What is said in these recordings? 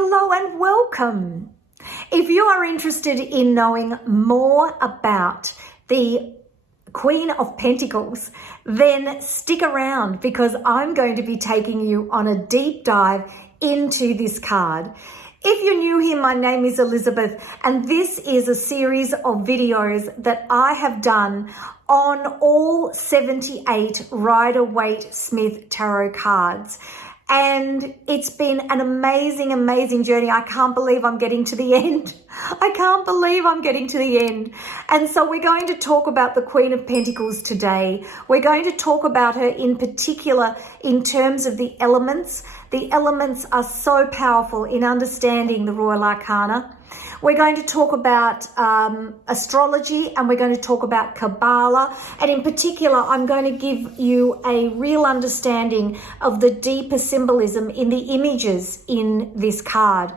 Hello and welcome. If you are interested in knowing more about the Queen of Pentacles, then stick around because I'm going to be taking you on a deep dive into this card. If you're new here, my name is Elizabeth, and this is a series of videos that I have done on all 78 Rider-Waite-Smith tarot cards. And it's been an amazing, amazing journey. I can't believe I'm getting to the end. I can't believe I'm getting to the end. And so we're going to talk about the Queen of Pentacles today. We're going to talk about her in particular in terms of the elements. The elements are so powerful in understanding the Royal Arcana. We're going to talk about astrology, and we're going to talk about Kabbalah. And in particular, I'm going to give you a real understanding of the deeper symbolism in the images in this card.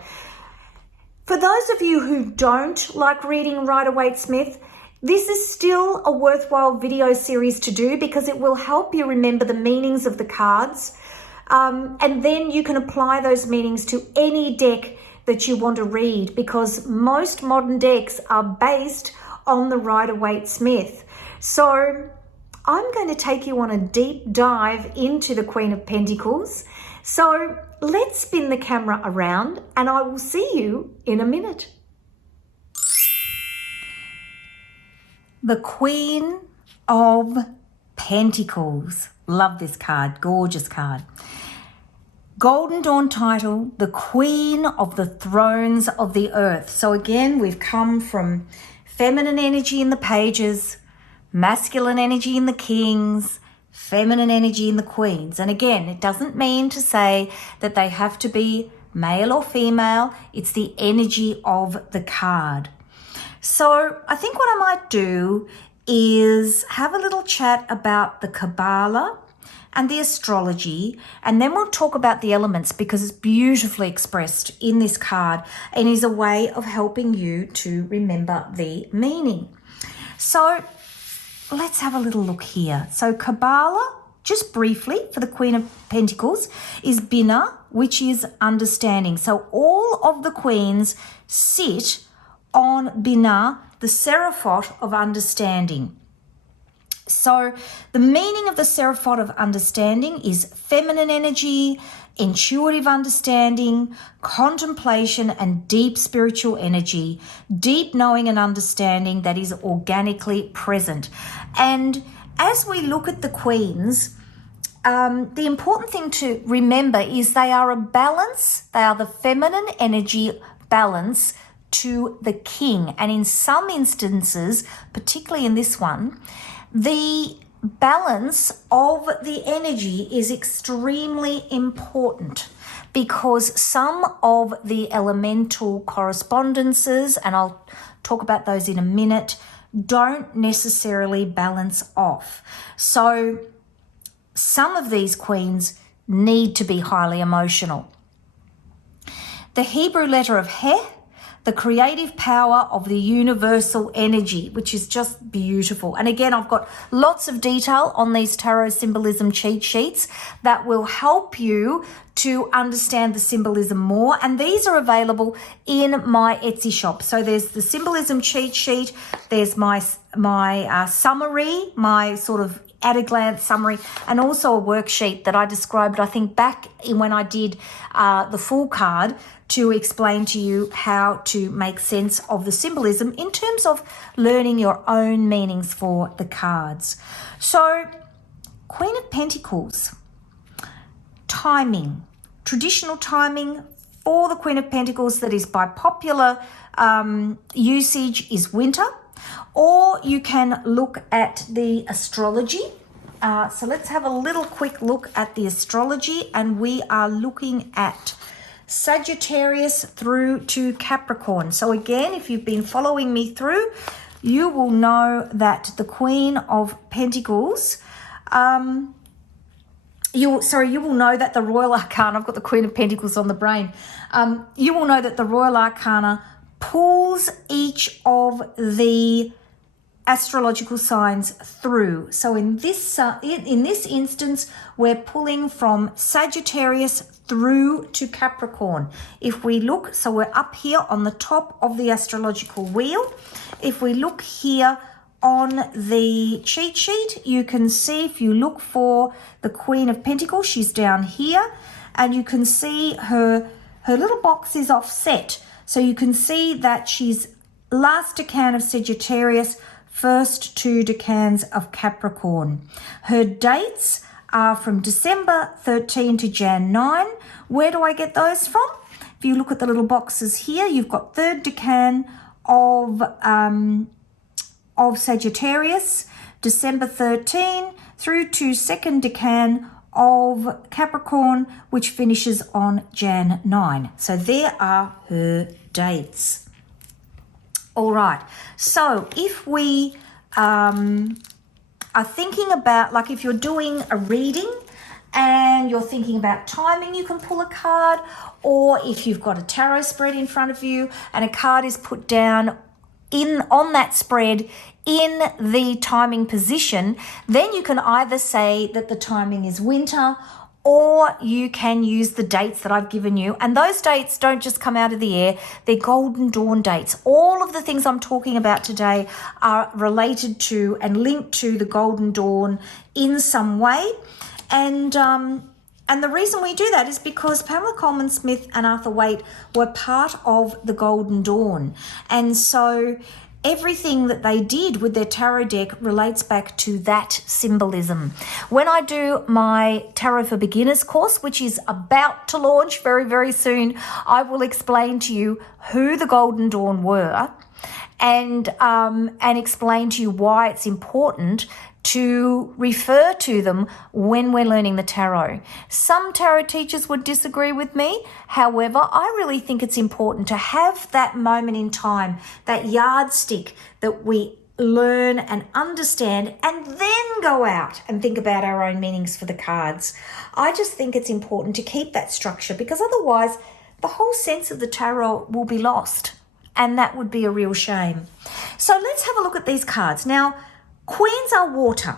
For those of you who don't like reading Rider-Waite-Smith, this is still a worthwhile video series to do because it will help you remember the meanings of the cards. And then you can apply those meanings to any deck that you want to read, because most modern decks are based on the Rider-Waite-Smith. So I'm going to take you on a deep dive into the Queen of Pentacles. So let's spin the camera around and I will see you in a minute. The Queen of Pentacles. Love this card. Gorgeous card. Golden Dawn title, the Queen of the Thrones of the Earth. So again, we've come from feminine energy in the pages, masculine energy in the kings, feminine energy in the queens. And again, it doesn't mean to say that they have to be male or female. It's the energy of the card. So I think what I might do is have a little chat about the Kabbalah and the astrology, and then we'll talk about the elements because it's beautifully expressed in this card and is a way of helping you to remember the meaning. So let's have a little look here. So Kabbalah, just briefly for the Queen of Pentacles, is Binah, which is understanding. So all of the queens sit on Binah, the Seraphot of understanding. So the meaning of the Seraphot of understanding is feminine energy, intuitive understanding, contemplation, and deep spiritual energy, deep knowing and understanding that is organically present. And as we look at the queens, the important thing to remember is they are a balance. They are the feminine energy balance to the king. And in some instances, particularly in this one, the balance of the energy is extremely important because some of the elemental correspondences, and I'll talk about those in a minute, don't necessarily balance off. So some of these queens need to be highly emotional. The Hebrew letter of He, the creative power of the universal energy, which is just beautiful. And again, I've got lots of detail on these tarot symbolism cheat sheets that will help you to understand the symbolism more. And these are available in my Etsy shop. So there's the symbolism cheat sheet. There's my summary, my sort of at a glance summary, and also a worksheet that I described, I think, back in when I did the full card to explain to you how to make sense of the symbolism in terms of learning your own meanings for the cards. So, Queen of Pentacles, timing, traditional timing for the Queen of Pentacles that is by popular usage is winter, or you can look at the astrology. So let's have a little quick look at the astrology, and we are looking at Sagittarius through to Capricorn. So again, if you've been following me through, you will know that the Queen of Pentacles, you will know that the Royal Arcana, I've got the Queen of Pentacles on the brain, you will know that the Royal Arcana pulls each of the astrological signs through. So in this instance, we're pulling from Sagittarius through to Capricorn. If we look, so we're up here on the top of the astrological wheel. If we look here on the cheat sheet, you can see, if you look for the Queen of Pentacles, she's down here, and you can see her little box is offset. So you can see that she's last decan of Sagittarius, first 2 decans of Capricorn. Her dates are from December 13 to Jan 9. Where do I get those from? If you look at the little boxes here, you've got 3rd decan of Sagittarius, December 13, through to 2nd decan of Capricorn, which finishes on Jan 9. So there are her dates. All right, so if we are thinking about, like if you're doing a reading and you're thinking about timing, you can pull a card, or if you've got a tarot spread in front of you and a card is put down on that spread in the timing position, then you can either say that the timing is winter, or you can use the dates that I've given you. And those dates don't just come out of the air, they're golden dawn dates. All of the things I'm talking about today are related to and linked to the golden dawn in some way. And the reason we do that is because Pamela Coleman Smith and Arthur Waite were part of the Golden Dawn. And so everything that they did with their tarot deck relates back to that symbolism. When I do my Tarot for Beginners course, which is about to launch very, very soon, I will explain to you who the Golden Dawn were and explain to you why it's important to refer to them when we're learning the tarot. Some tarot teachers would disagree with me. However, I really think it's important to have that moment in time, that yardstick that we learn and understand, and then go out and think about our own meanings for the cards. I just think it's important to keep that structure, because otherwise the whole sense of the tarot will be lost, and that would be a real shame. So let's have a look at these cards. Now, Queens are water,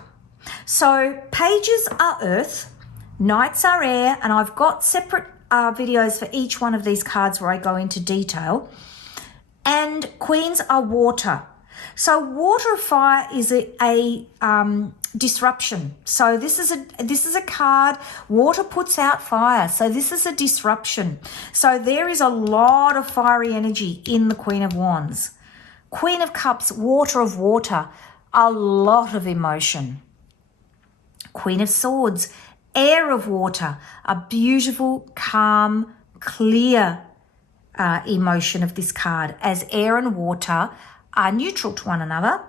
so pages are earth, knights are air, and I've got separate videos for each one of these cards where I go into detail. And queens are water. So water fire is a disruption. So this is a card, water puts out fire. So this is a disruption. So there is a lot of fiery energy in the Queen of Wands. Queen of Cups, water of water. A lot of emotion. Queen of Swords, air of water, a beautiful, calm, clear emotion of this card, as air and water are neutral to one another.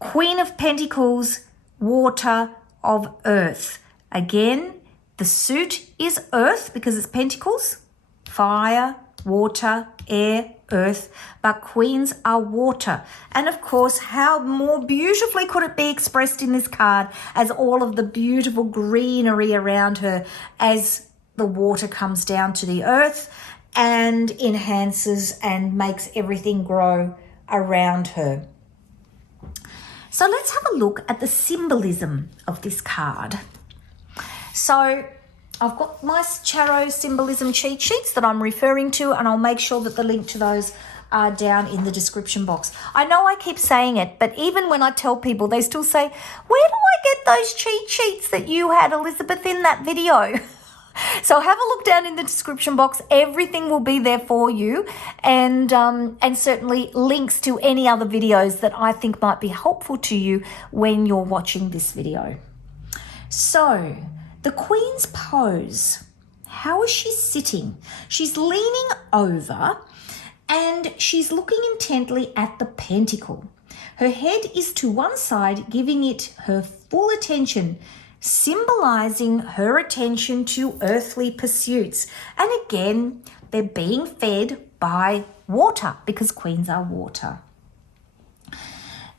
Queen of Pentacles, water of earth. Again, the suit is earth because it's pentacles, fire, water, air, earth, but queens are water. And of course, how more beautifully could it be expressed in this card as all of the beautiful greenery around her as the water comes down to the earth and enhances and makes everything grow around her. So let's have a look at the symbolism of this card. So I've got my tarot symbolism cheat sheets that I'm referring to, and I'll make sure that the link to those are down in the description box. I know I keep saying it, but even when I tell people, they still say, where do I get those cheat sheets that you had, Elizabeth, in that video? So have a look down in the description box. Everything will be there for you, and certainly links to any other videos that I think might be helpful to you when you're watching this video. So the Queen's pose, how is she sitting? She's leaning over and she's looking intently at the pentacle. Her head is to one side, giving it her full attention, symbolizing her attention to earthly pursuits. And again, they're being fed by water because queens are water.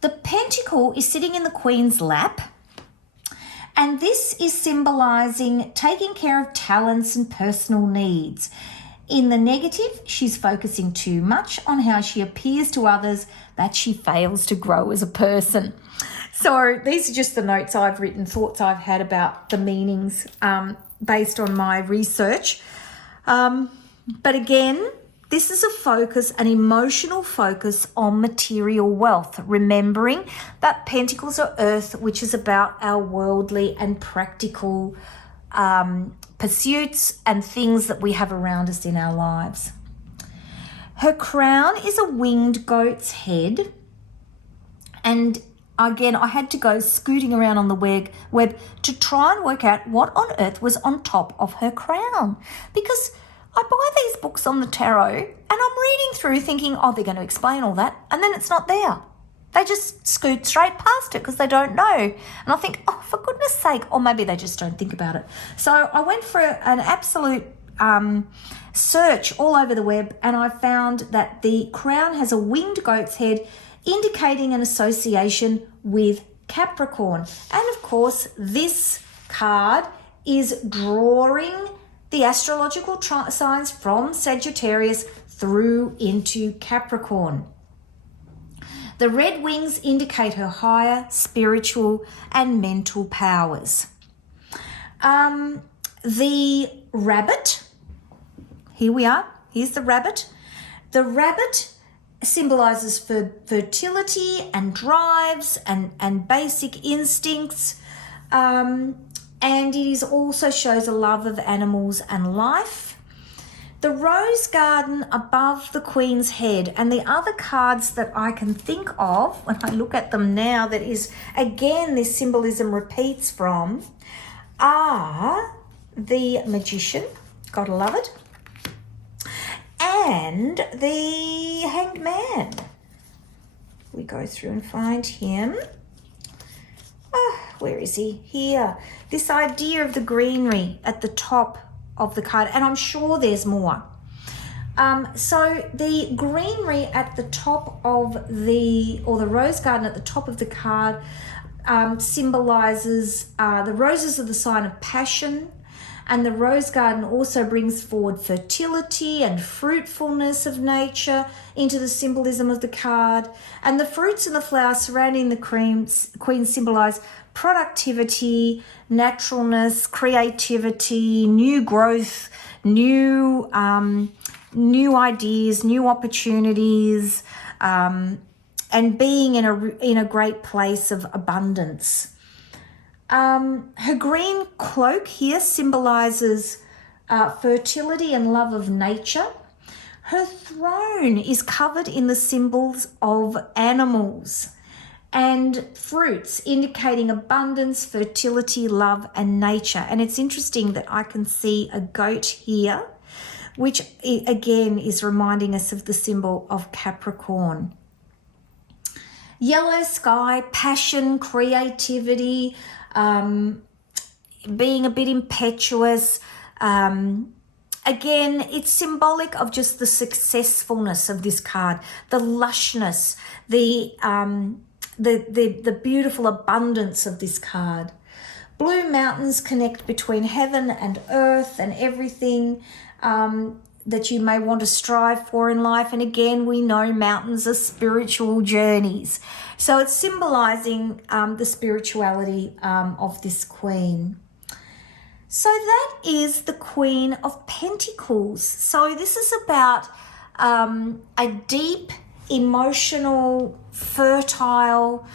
The pentacle is sitting in the Queen's lap, and this is symbolizing taking care of talents and personal needs. In the negative, she's focusing too much on how she appears to others that she fails to grow as a person. So these are just the notes I've written, thoughts I've had about the meanings based on my research. But again, this is a focus, an emotional focus on material wealth, remembering that Pentacles are earth, which is about our worldly and practical pursuits and things that we have around us in our lives. Her crown is a winged goat's head. And again, I had to go scooting around on the web to try and work out what on earth was on top of her crown. Because I buy these books on the tarot and I'm reading through thinking, oh, they're going to explain all that. And then it's not there. They just scoot straight past it because they don't know. And I think, oh, for goodness sake, or maybe they just don't think about it. So I went for an absolute search all over the web, and I found that the crown has a winged goat's head, indicating an association with Capricorn. And of course, this card is drawing the astrological signs from Sagittarius through into Capricorn. The red wings indicate her higher spiritual and mental powers. The rabbit, here we are, here's the rabbit. The rabbit symbolizes fertility and drives and basic instincts. And it also shows a love of animals and life. The rose garden above the Queen's head, and the other cards that I can think of when I look at them now that is, again, this symbolism repeats from, are the Magician, gotta love it, and the Hanged Man. We go through and find him. Where is he? Here. This idea of the greenery at the top of the card, and I'm sure there's more. So the greenery at the top of the rose garden at the top of the card symbolizes the roses are the sign of passion, and the rose garden also brings forward fertility and fruitfulness of nature into the symbolism of the card. And the fruits and the flowers surrounding the queen symbolize productivity, naturalness, creativity, new growth, new ideas, new opportunities, and being in a great place of abundance. Her green cloak here symbolizes fertility and love of nature. Her throne is covered in the symbols of animals and fruits, indicating abundance, fertility, love, and nature. And it's interesting that I can see a goat here, which again is reminding us of the symbol of Capricorn. Yellow sky, passion, creativity, being a bit impetuous. Again, it's symbolic of just the successfulness of this card, the lushness, the beautiful abundance of this card. Blue mountains connect between heaven and earth and everything that you may want to strive for in life. And again, we know mountains are spiritual journeys. So it's symbolizing the spirituality of this queen. So that is the Queen of Pentacles. So this is about a deep, emotional, fertile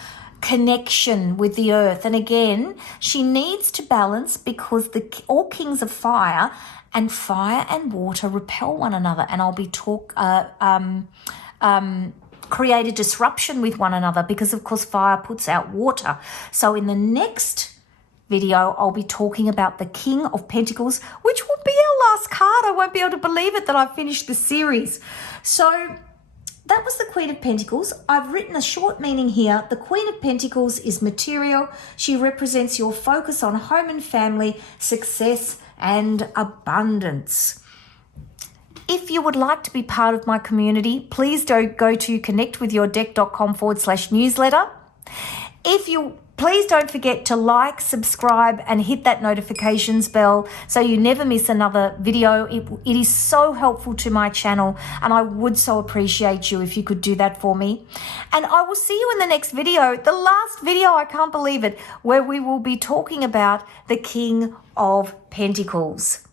connection with the earth. And again, she needs to balance because all kings of fire and water repel one another, and I'll be create a disruption with one another because of course fire puts out water. So in the next video, I'll be talking about the King of Pentacles, which will be our last card. I won't be able to believe it that I've finished the series. So that was the Queen of Pentacles. I've written a short meaning here. The Queen of Pentacles is material. She represents your focus on home and family, success and abundance. If you would like to be part of my community, please go to connectwithyourdeck.com/newsletter. If you Please don't forget to like, subscribe, and hit that notifications bell so you never miss another video. It is so helpful to my channel, and I would so appreciate you if you could do that for me. And I will see you in the next video, the last video, I can't believe it, where we will be talking about the King of Pentacles.